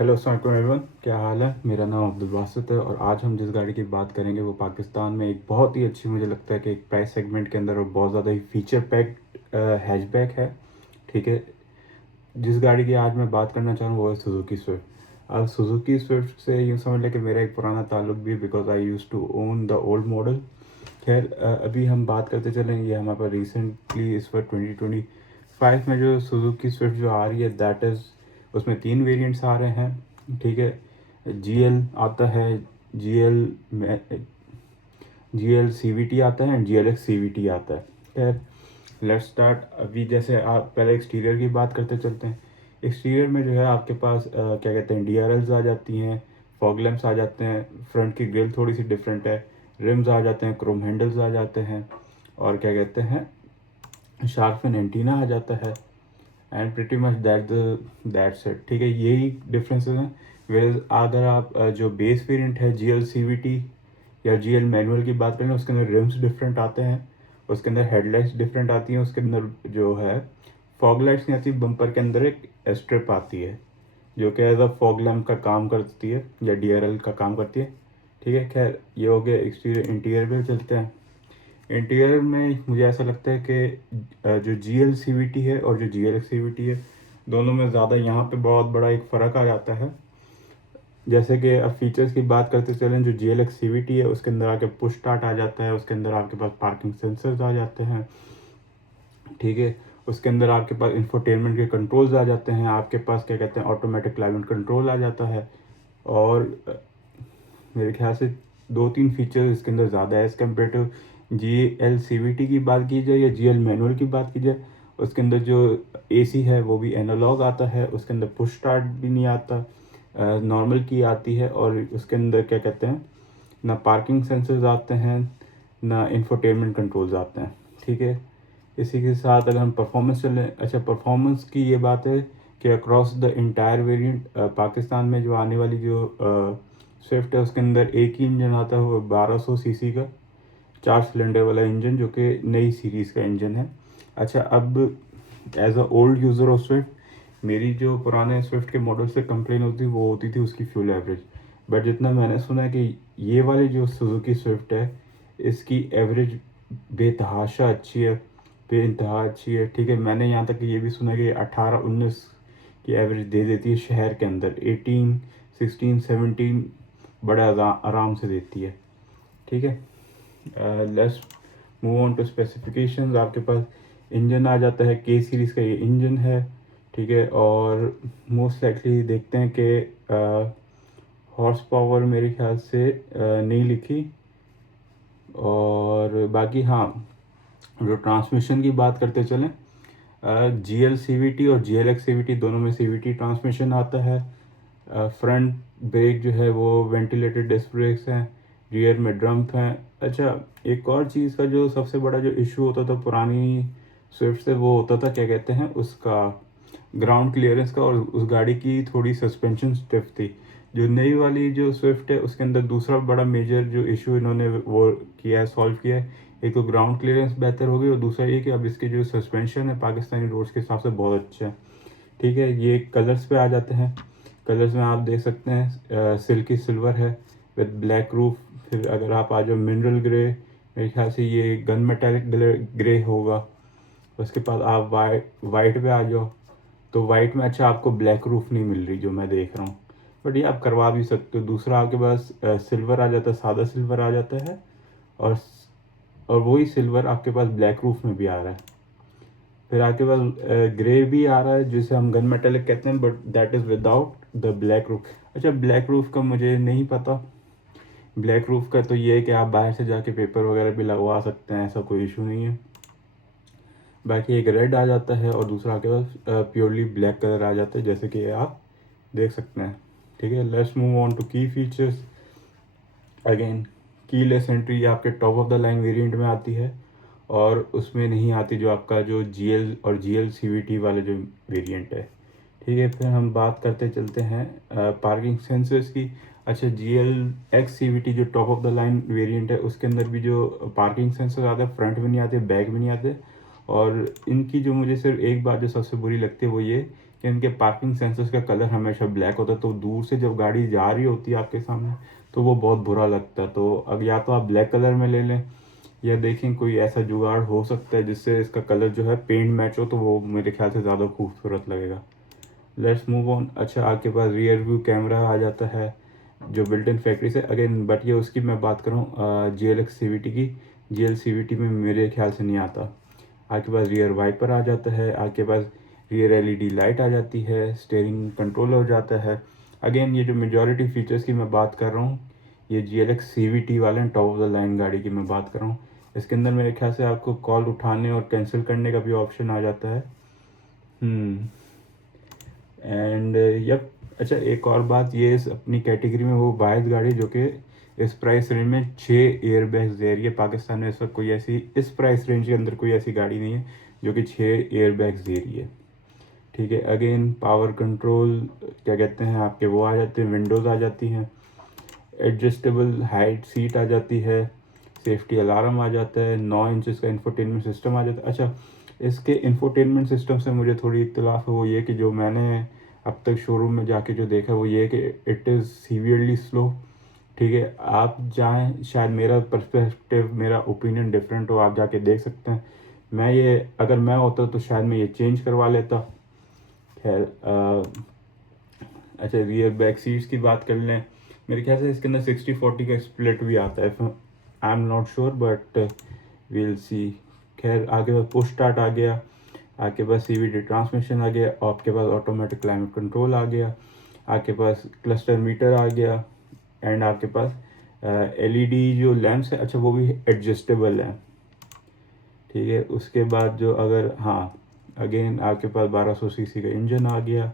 Hello अस्सलाम वालेकुम everyone, क्या हाल है। मेरा नाम अब्दुल बासित है और आज हम जिस गाड़ी की बात करेंगे वो पाकिस्तान में एक बहुत ही अच्छी, मुझे लगता है कि एक प्राइस सेगमेंट के अंदर और बहुत ज़्यादा ही फीचर पैक्ड हैचबैक है। ठीक है, जिस गाड़ी की आज मैं बात करना चाह रहा हूँ वो है सुजुकी स्विफ्ट। अब सुजुकी स्विफ्ट से यूँ समझ लें कि मेरा एक पुराना ताल्लुक भी है, because I use to own the old model. खैर अभी हम बात करते चलें, ये हमारे पास रिसेंटली इस पर 2025 में जो सुजुकी स्विफ्ट जो आ रही है दैट इज़, उसमें 3 वेरिएंट्स आ रहे हैं। ठीक है, GL आता है, GL CVT आता है एंड GLX CVT आता है। खैर लेट्स स्टार्ट। अभी जैसे आप पहले एक्सटीरियर की बात करते चलते हैं। एक्सटीरियर में जो है आपके पास क्या कहते हैं, DRLs आ जाती हैं, फॉग लैंप्स आ जाते हैं, फ्रंट की ग्रिल थोड़ी सी डिफरेंट है, रिम्स आ जाते हैं, क्रोम हैंडल्स आ जाते हैं, और क्या कहते हैं, शार्पन एंटीना आ जाता है, and pretty much that's it. ठीक है, यही डिफरेंसेस हैं। वेयर अगर आप जो बेस वेरिएंट है GL CVT या GL मैनुअल की बात करें, उसके अंदर रिम्स डिफरेंट आते हैं, उसके अंदर हेडलाइट्स डिफरेंट आती हैं, उसके अंदर जो है फॉग लाइट्स नहीं आती, बम्पर के अंदर एक स्ट्रिप आती है जो कि एज अ फॉग लैम्प का काम करती है या DRL का काम करती है। ठीक है, खैर ये हो गया एक्सटीरियर। इंटीरियर पे चलते हैं। इंटीरियर में मुझे ऐसा लगता है कि जो GL CVT है और जो GLX CVT है, दोनों में ज़्यादा यहाँ पे बहुत बड़ा एक फ़र्क आ जाता है। जैसे कि अब फीचर्स की बात करते चलें, जो GLX CVT है उसके अंदर आके पुश स्टार्ट आ जाता है, उसके अंदर आपके पास पार्किंग सेंसर्स आ जाते हैं। ठीक है, उसके अंदर आपके पास इंफोटेनमेंट के कंट्रोल्स आ जाते हैं, आपके पास क्या कहते हैं ऑटोमेटिक क्लाइमेट कंट्रोल आ जाता है, और मेरे ख्याल से 2-3 फीचर्स इसके अंदर ज़्यादा है as compare to GL CVT की बात की जाए या GL मैनुअल की बात की जाए। उसके अंदर जो AC है वो भी एनालॉग आता है, उसके अंदर पुश स्टार्ट भी नहीं आता, नॉर्मल की आती है, और उसके अंदर क्या कहते हैं ना पार्किंग सेंसर्स आते हैं ना इंफोटेनमेंट कंट्रोल्स आते हैं। ठीक है, इसी के साथ अगर हम परफॉर्मेंस चलें, अच्छा परफॉर्मेंस की ये बात है कि across the entire variant Pakistan में जो आने वाली जो स्विफ्ट है उसके अंदर एक ही इंजन आता है, वो 1200 सीसी का 4 सिलेंडर वाला इंजन, जो कि नई सीरीज़ का इंजन है। अच्छा, अब as a old user of Swift, मेरी जो पुराने स्विफ्ट के मॉडल से कंप्लेन होती वो होती थी उसकी फ्यूल एवरेज। बट जितना मैंने सुना है कि ये वाली जो सुजुकी स्विफ्ट है इसकी एवरेज बेतहाशा अच्छी है, बेइंतहा अच्छी है। ठीक है, मैंने यहाँ तक कि ये भी सुना कि 18-19 की एवरेज दे देती है शहर के अंदर, 18-16-17 बड़े आराम से देती है। ठीक है, let's move on to specifications. आपके पास इंजन आ जाता है, K सीरीज़ का ये इंजन है। ठीक है, और मोस्ट लाइकली देखते हैं कि हॉर्स पावर मेरे ख्याल से नहीं लिखी, और बाकी हाँ, जो ट्रांसमिशन की बात करते चलें, GL CVT और GLX CVT दोनों में CVT ट्रांसमिशन आता है। फ्रंट ब्रेक जो है वो वेंटिलेटेड डिस्क ब्रेक्स हैं, रियर में ड्रम्प हैं। अच्छा, एक और चीज़ का जो सबसे बड़ा जो इशू होता था पुरानी स्विफ्ट से, वो होता था क्या कहते हैं उसका ग्राउंड क्लियरेंस का, और उस गाड़ी की थोड़ी सस्पेंशन स्टिफ थी। जो नई वाली जो स्विफ्ट है उसके अंदर दूसरा बड़ा मेजर जो इशू इन्होंने वो किया है, सॉल्व किया है। एक तो ग्राउंड क्लियरेंस बेहतर हो गई, और दूसरा ये कि अब इसके जो सस्पेंशन है पाकिस्तानी रोड्स के हिसाब से बहुत अच्छा है। ठीक है, ये कलर्स पे आ जाते हैं। कलर्स में आप देख सकते हैं सिल्की सिल्वर है विद ब्लैक रूफ। फिर अगर आप आ जाओ मिनरल ग्रे, मेरे ख्याल से ये गन मेटालिक ग्रे होगा। उसके बाद आप वाइट पे आ जाओ, तो वाइट में अच्छा आपको ब्लैक रूफ नहीं मिल रही जो मैं देख रहा हूँ, बट ये आप करवा भी सकते हो। दूसरा आपके पास सिल्वर आ जाता है, सादा सिल्वर आ जाता है, और वही सिल्वर आपके पास ब्लैक रूफ में भी आ रहा है। फिर आपके पास ग्रे भी आ रहा है जिसे हम गन मेटालिक कहते हैं, but that is without the black roof. अच्छा, ब्लैक रूफ का मुझे नहीं पता। ब्लैक रूफ का तो ये है कि आप बाहर से जाके पेपर वगैरह भी लगवा सकते हैं, ऐसा कोई इशू नहीं है। बाकी एक रेड आ जाता है और दूसरा आपके पास प्योरली ब्लैक कलर आ जाता है, जैसे कि आप देख सकते हैं। ठीक है, लेट्स मूव ऑन टू की फीचर्स। अगेन कीलेस एंट्री आपके top of the line variant में आती है, और उसमें नहीं आती जो आपका जो GL और GL CVT वाले जो वेरिएंट है। ठीक है, फिर हम बात करते चलते हैं पार्किंग सेंसर्स की। अच्छा, GLX CVT जो top of the line variant है उसके अंदर भी जो पार्किंग सेंसर आते हैं, फ्रंट में नहीं आते, बैक में नहीं आते। और इनकी जो मुझे सिर्फ एक बात जो सबसे बुरी लगती है वो ये कि इनके पार्किंग सेंसर्स का कलर हमेशा ब्लैक होता है, तो दूर से जब गाड़ी जा रही होती है आपके सामने तो वो बहुत बुरा लगता है। तो अब या तो आप ब्लैक कलर में ले लें, या देखें कोई ऐसा जुगाड़ हो सकता है जिससे इसका कलर जो है पेंट मैच हो, तो वो मेरे ख्याल से ज़्यादा खूबसूरत लगेगा। Let's move on. अच्छा, आपके पास रियर व्यू कैमरा आ जाता है जो बिल्ट इन फैक्ट्री से अगेन, बट ये उसकी मैं बात कर रहा हूँ GLX CVT की। GL CVT में मेरे ख्याल से नहीं आता। आपके पास रियर वाइपर आ जाता है, आपके पास रियर LED लाइट आ जाती है, स्टीयरिंग कंट्रोल हो जाता है। अगेन ये जो मेजॉरिटी फीचर्स की मैं बात कर रहा हूँ, ये GLX CVT वाले टॉप ऑफ द लाइन गाड़ी की मैं बात कर रहा हूँ। इसके अंदर मेरे ख्याल से आपको कॉल उठाने और कैंसिल करने का भी ऑप्शन आ जाता है। And yup. अच्छा, एक और बात, ये इस अपनी कैटेगरी में वो वाहिद गाड़ी जो कि इस प्राइस रेंज में 6 एयर बैग्स दे रही है। पाकिस्तान में इस वक्त कोई ऐसी, इस प्राइस रेंज के अंदर कोई ऐसी गाड़ी नहीं है जो कि 6 एयर बैग्स दे रही है। ठीक है। अगेन पावर कंट्रोल क्या कहते हैं आपके वो आ जाते हैं, विंडोज़ आ जाती हैं, एडजस्टेबल हाइट सीट आ जाती है, सेफ्टी अलार्म आ जाता है, 9 इंचज़ का इंफोटेनमेंट सिस्टम आ जाता है। अच्छा, इसके इंफोटेनमेंट सिस्टम से मुझे थोड़ी इख्तिलाफ है, वो ये कि जो मैंने अब तक शोरूम में जाके जो देखा वो ये कि इट इज़ सीवियरली स्लो। ठीक है, आप जाएं, शायद मेरा पर्सपेक्टिव, मेरा ओपिनियन डिफरेंट हो, आप जाके देख सकते हैं। मैं ये, अगर मैं होता तो शायद मैं ये चेंज करवा लेता। खैर अच्छा, रियर बैक सीट्स की बात कर लें, मेरे ख्याल से इसके अंदर 60-40 का स्प्लिट भी आता है। I am not sure but we'll see. खैर, आगे पास पुश स्टार्ट आ गया, आपके पास CVT ट्रांसमिशन आ गया, आपके पास ऑटोमेटिक क्लाइमेट कंट्रोल आ गया, आपके पास क्लस्टर मीटर आ गया, एंड आपके पास LED जो लैंप्स है, अच्छा वो भी एडजस्टेबल है। ठीक है। उसके बाद जो अगर हाँ, अगेन आपके पास 1200 सीसी का इंजन आ गया,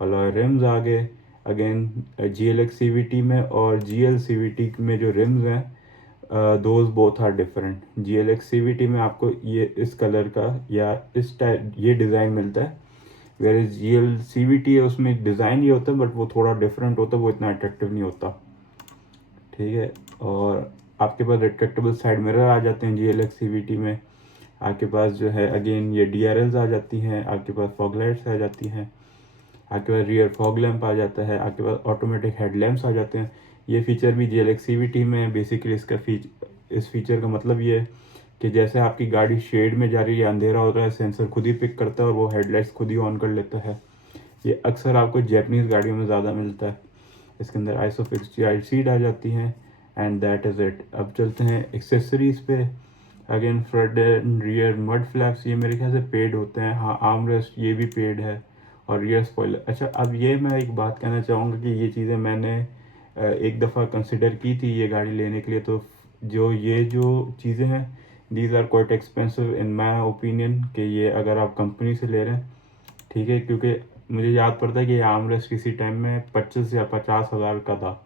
अलॉय रिम्स आ गए। अगेन GLX CVT में और GL CVT में जो रिम्स हैं those both are different. GLX CVT में आपको ये इस कलर का या इस टाइप ये डिज़ाइन मिलता है, वेयर इज GL CVT है उसमें डिज़ाइन ये होता है बट वो थोड़ा डिफरेंट होता है, वो इतना अट्रैक्टिव नहीं होता। ठीक है। और आपके पास रिट्रैक्टेबल साइड मिरर आ जाते हैं GLX CVT में। आपके पास जो है अगेन ये DRLs आ जाती हैं, आपके पास फॉग लाइट्स आ जाती हैं, आपके पास रियर फॉग लैंप आ जाता है, आपके पास ऑटोमेटिक हेडलैम्प्स आ जाते हैं। ये फीचर भी GLX CVT में है। बेसिकली इस फीचर का मतलब ये है कि जैसे आपकी गाड़ी शेड में जा रही है, अंधेरा हो रहा है, सेंसर खुद ही पिक करता है और वो हेडलाइट्स खुद ही ऑन कर लेता है। ये अक्सर आपको जैपनीज़ गाड़ियों में ज़्यादा मिलता है। इसके अंदर आइसोफिक्स चाइल्ड सीट आ जाती हैं, एंड दैट इज़ इट। अब चलते हैं एक्सेसरीज़ पे। Again front end rear mud flaps, ये मेरे ख्याल से पेड होते हैं। हाँ, आर्म रेस्ट ये भी पेड है, और रियर स्पॉइलर। अच्छा, अब ये मैं एक बात कहना चाहूँगा कि ये चीज़ें मैंने एक दफ़ा कंसिडर की थी ये गाड़ी लेने के लिए, तो जो चीज़ें हैं these are quite expensive in my opinion, कि ये अगर आप कंपनी से ले रहे हैं। ठीक है, क्योंकि मुझे याद पड़ता है कि ये आर्म रेस्ट किसी टाइम में 25 या 50 हज़ार का था,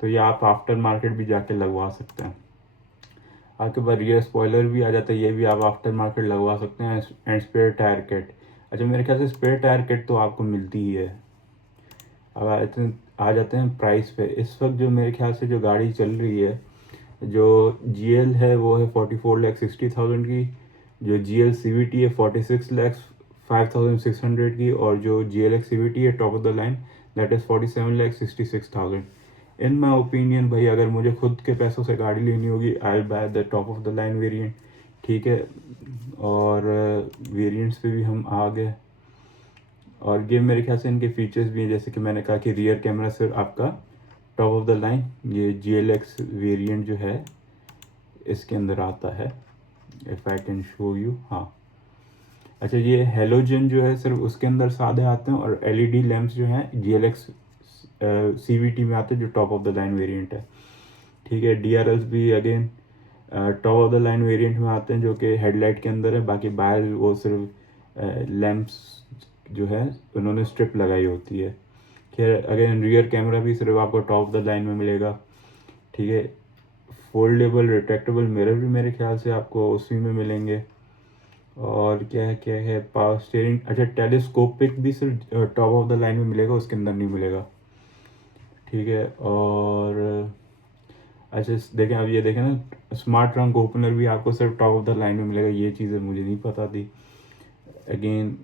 तो ये आप आफ्टर मार्केट भी जाके लगवा सकते हैं। आपके पास रियर स्पॉइलर भी आ जाता है, ये भी आप आफ्टर मार्केट लगवा सकते हैं, एंड स्पेयर टायर किट। अच्छा, मेरे ख्याल से स्पेयर टायर किट तो आपको मिलती ही है। अब आ जाते हैं प्राइस पे। इस वक्त जो मेरे ख्याल से जो गाड़ी चल रही है, जो GL है वो है 44,60,000 की, जो GL CVT है 46,05,600 की, और जो GLX CVT है top of the line that is 47,66,000। In my opinion भाई, अगर मुझे खुद के पैसों से गाड़ी लेनी होगी, I buy the top of the line variant. ठीक है। और वेरिएंट्स पे भी हम आ गए, और ये मेरे ख्याल से इनके फीचर्स भी हैं, जैसे कि मैंने कहा कि रियर कैमरा सिर्फ आपका टॉप ऑफ द लाइन ये GLX वेरिएंट जो है इसके अंदर आता है। If I can show you, हाँ। अच्छा, ये हेलोजन जो है सिर्फ उसके अंदर सादे आते हैं, और LED लैंप्स जो हैं GLX CVT में आते हैं, जो top of the line variant है। ठीक है। DRLs भी again top of the line variant में आते हैं, जो कि हेडलाइट के अंदर है, बाकी बाहर वो सिर्फ लैंप्स जो है उन्होंने स्ट्रिप लगाई होती है। खैर, अगेन रियर कैमरा भी सिर्फ आपको टॉप ऑफ द लाइन में मिलेगा। ठीक है। फोल्डेबल रिट्रैक्टेबल मिरर भी मेरे ख्याल से आपको उसी में मिलेंगे। और क्या है पावर स्टीयरिंग। अच्छा, टेलीस्कोपिक भी सिर्फ टॉप ऑफ द लाइन में मिलेगा, उसके अंदर नहीं मिलेगा। ठीक है। और अच्छा, देखें, अब ये देखें ना, स्मार्ट ट्रंक ओपनर भी आपको सिर्फ टॉप ऑफ द लाइन में मिलेगा, ये चीज़ें मुझे नहीं पता थी। अगेन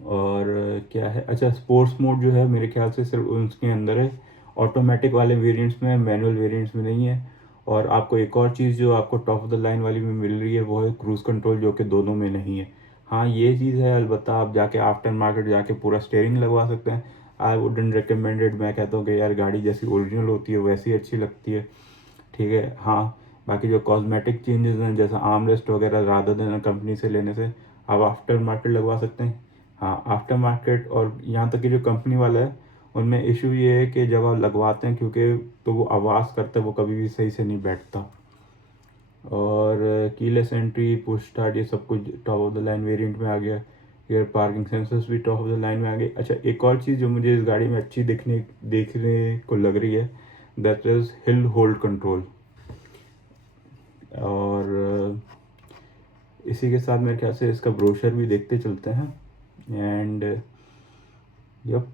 और क्या है, अच्छा स्पोर्ट्स मोड जो है मेरे ख्याल से सिर्फ उसके अंदर है, ऑटोमेटिक वाले वेरिएंट्स में, मैनुअल वेरिएंट्स में नहीं है। और आपको एक और चीज़ जो आपको टॉप ऑफ द लाइन वाली में मिल रही है वो है क्रूज़ कंट्रोल, जो कि दोनों में नहीं है। हाँ ये चीज़ है, अलबत्ता आप जाके आफ्टर मार्केट जाके पूरा स्टेयरिंग लगवा सकते हैं। आई वुडंट रिकमेंडेड, मैं कहता हूँ कि यार गाड़ी जैसी ओरिजिनल होती है वैसी अच्छी लगती है, ठीक है। हाँ बाकी जो कॉस्मेटिक चेंजेस हैं जैसा आर्म रेस्ट वगैरह, रादर देन कंपनी से लेने से आप आफ्टर मार्केट लगवा सकते हैं। हाँ आफ्टर मार्केट और यहाँ तक कि जो कंपनी वाला है उनमें इशू ये है कि जब आप लगवाते हैं, क्योंकि तो वो आवाज़ करता है, वो कभी भी सही से नहीं बैठता। और कीलेस एंट्री, पुश स्टार्ट, ये सब कुछ top of the line variant में आ गया। रियर पार्किंग सेंसर्स भी टॉप ऑफ द लाइन में आ गए। अच्छा एक और चीज़ जो मुझे इस गाड़ी में अच्छी देखने को लग रही है, that is hill hold control. और इसी के साथ मेरे ख्याल से इसका ब्रोशर भी देखते चलते हैं। एंड यप,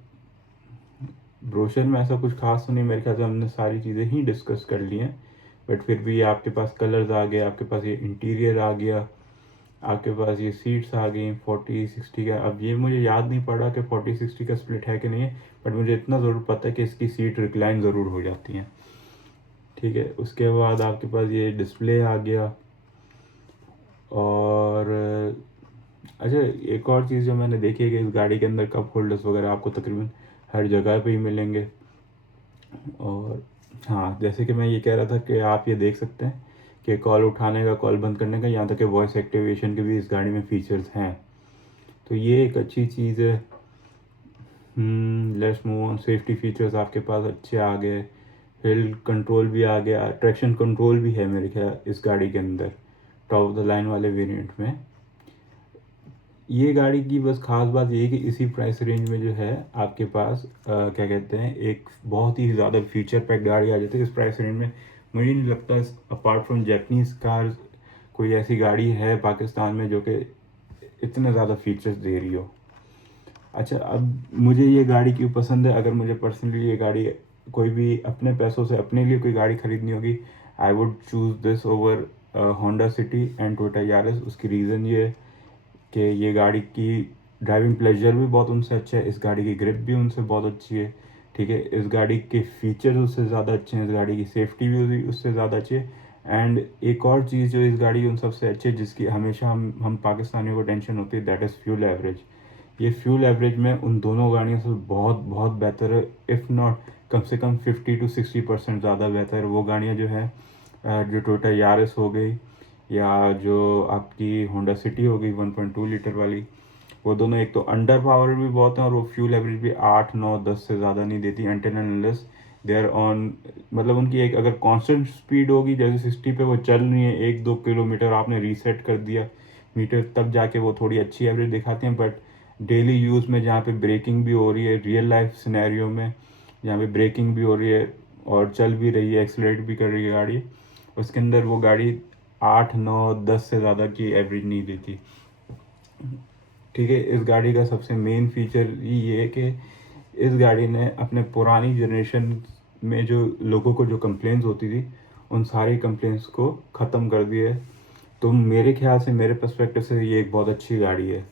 ब्रोशर में ऐसा कुछ खास तो नहीं, मेरे ख्याल से हमने सारी चीज़ें ही डिस्कस कर ली हैं। बट फिर भी आपके पास कलर्स आ गए, आपके पास ये इंटीरियर आ गया, आपके पास ये सीट्स आ गई 40-60 का। अब ये मुझे याद नहीं पड़ा कि 40-60 का स्प्लिट है कि नहीं है, बट मुझे इतना ज़रूर पता है कि इसकी सीट रिक्लाइन ज़रूर हो जाती हैं, ठीक है। उसके बाद आपके पास ये डिस्प्ले आ गया। और अच्छा एक और चीज़ जो मैंने देखी है कि इस गाड़ी के अंदर कप होल्डर्स वगैरह आपको तकरीबन हर जगह पे ही मिलेंगे। और हाँ जैसे कि मैं ये कह रहा था कि आप ये देख सकते हैं कि कॉल उठाने का, कॉल बंद करने का, यहाँ तक कि वॉइस एक्टिवेशन के भी इस गाड़ी में फीचर्स हैं, तो ये एक अच्छी चीज़ है। Let's move on. Safety features आपके पास अच्छे आ गए, हिल कंट्रोल भी आ गया, ट्रैक्शन कंट्रोल भी है मेरे ख्याल इस गाड़ी के अंदर टॉप ऑफ द लाइन वाले वेरिएंट में। ये गाड़ी की बस खास बात ये है कि इसी प्राइस रेंज में जो है आपके पास क्या कहते हैं, एक बहुत ही ज़्यादा फीचर पैक गाड़ी आ जाती है इस प्राइस रेंज में। मुझे नहीं लगता अपार्ट फ्रॉम जैपनीज कार्स कोई ऐसी गाड़ी है पाकिस्तान में जो कि इतने ज़्यादा फीचर्स दे रही हो। अच्छा अब मुझे ये गाड़ी क्यों पसंद है, अगर मुझे पर्सनली ये गाड़ी कोई भी अपने पैसों से अपने लिए कोई गाड़ी खरीदनी होगी, I would choose this over Honda city and Toyota Yaris. उसकी रीज़न ये है कि ये गाड़ी की ड्राइविंग प्लेजर भी बहुत उनसे अच्छा है, इस गाड़ी की ग्रिप भी उनसे बहुत अच्छी है, ठीक है। इस गाड़ी के फीचर्स उससे ज़्यादा अच्छे हैं, इस गाड़ी की सेफ्टी भी उससे ज़्यादा अच्छी है। एंड एक और चीज़ जो इस गाड़ी की उन सबसे अच्छी है, जिसकी हमेशा हम पाकिस्तानियों को टेंशन होती है, दैट इज़ फ्यूल एवरेज। ये फ्यूल एवरेज में उन दोनों गाड़ियों से बहुत बहुत बेहतर है, इफ़ नॉट कम से कम 50-60% ज़्यादा बेहतर है। वो गाड़ियाँ जो है जो टोयोटा यारिस हो गई या जो आपकी होंडा सिटी हो गई 1.2 लीटर वाली, वो दोनों एक तो अंडर पावर भी बहुत हैं और वो फ्यूल एवरेज भी 8-9-10 से ज़्यादा नहीं देती until and unless they are on. मतलब उनकी एक अगर कांस्टेंट स्पीड होगी, जैसे 60 पे वो चल रही है, 1-2 किलोमीटर आपने रीसेट कर दिया मीटर, तब जाके वो थोड़ी अच्छी एवरेज दिखाते हैं। बट डेली यूज़ में जहाँ पे ब्रेकिंग भी हो रही है, रियल लाइफ सिनेरियो में जहाँ पे ब्रेकिंग भी हो रही है और चल भी रही है, एक्सलेट भी कर रही है गाड़ी, उसके अंदर वो गाड़ी 8-9-10 से ज़्यादा की एवरेज नहीं देती, ठीक है। इस गाड़ी का सबसे मेन फीचर ये है कि इस गाड़ी ने अपने पुरानी जनरेशन में जो लोगों को जो कंप्लेंट्स होती थी उन सारी कंप्लेंट्स को ख़त्म कर दिया है। तो मेरे ख्याल से, मेरे पर्सपेक्टिव से ये एक बहुत अच्छी गाड़ी है।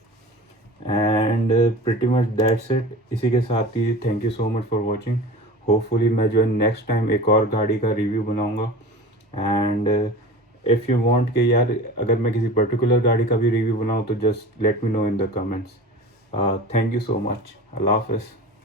And pretty much that's it. इसी के साथ ही thank you so much for watching. Hopefully मैं जो है नेक्स्ट टाइम एक और गाड़ी का रिव्यू बनाऊंगा। एंड इफ़ यू वांट कि यार अगर मैं किसी पर्टिकुलर गाड़ी का भी रिव्यू बनाऊं तो just let me know in the comments. Thank you so much. अल्लाह हाफ़िज़।